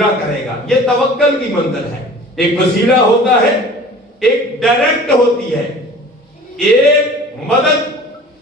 پورا کرے گا. یہ توکل کی منزل ہے. ایک وسیلہ ہوتا ہے, ایک ڈائریکٹ ہوتی ہے, ایک مدد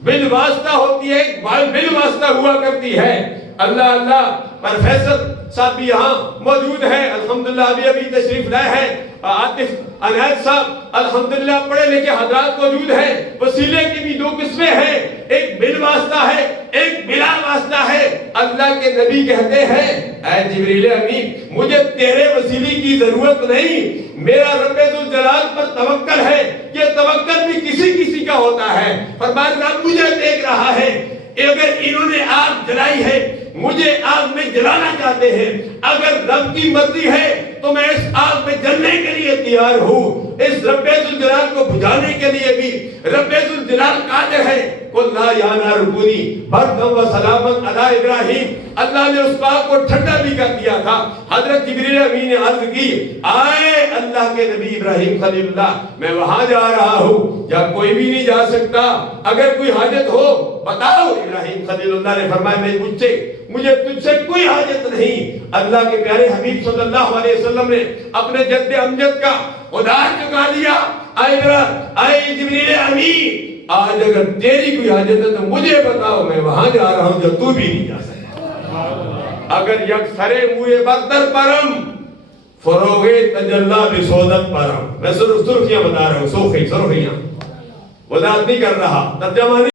بالواسطہ ہوتی ہے, ایک بالواسطہ ہوا کرتی ہے. اللہ اللہ پروفیسر صاحب بھی یہاں موجود ہیں, الحمدللہ ابھی تشریف لائے ہیں. عاطف عنایت صاحب الحمدللہ پڑھے لکھے حضرات موجود ہیں. وسیلے کی بھی دو قسمیں ہیں, ایک بالواسطہ ہے, ایک بلا واسطہ ہے. اللہ کے نبی کہتے ہیں اے جبریل امین مجھے تیرے وسیلے کی ضرورت نہیں, میرا رب ذوالجلال پر توکل ہے. یہ توکل بھی کسی کسی کا ہوتا ہے. فرمایا رب مجھے دیکھ رہا ہے, اگر انہوں نے آگ جلائی ہے مجھے آگ میں جلانا چاہتے ہیں, اگر رب کی مرضی ہے تو میں اس آگ میں جلنے کے لیے تیار ہوں. اس رب ذوالجلال کو بجھانے کے لیے بھی رب ذوالجلال قادر ہے. قل لا یا نار کونی بردا و سلاما علی ابراہیم, اللہ نے اس آگ کو ٹھنڈا بھی کر دیا تھا. حضرت جبریل امین نے عرض کی آئے اللہ کے نبی ابراہیم خلیل اللہ میں وہاں جا رہا ہوں, یا کوئی بھی نہیں جا سکتا, اگر کوئی حاجت ہو بتاؤ. ابراہیم خلیل اللہ نے فرمایا میرے مجھے تجھ سے کوئی حاجت نہیں. اللہ کے پیارے حبیب صلی اللہ علیہ وسلم نے اپنے جد امجد کا خدا چکا دیا. آئے جبریل امین آج اگر تیری کوئی حاجت ہے تو مجھے بتاؤ, میں وہاں جا رہا ہوں جو تو بھی نہیں جا سکتا. اگر یک سرے موئے بردر پرم فروغے تجلہ بسودت پرم. میں سرخیاں بتا رہا ہوں, سرخیاں وضاحت نہیں کر رہا, ترجمہ نہیں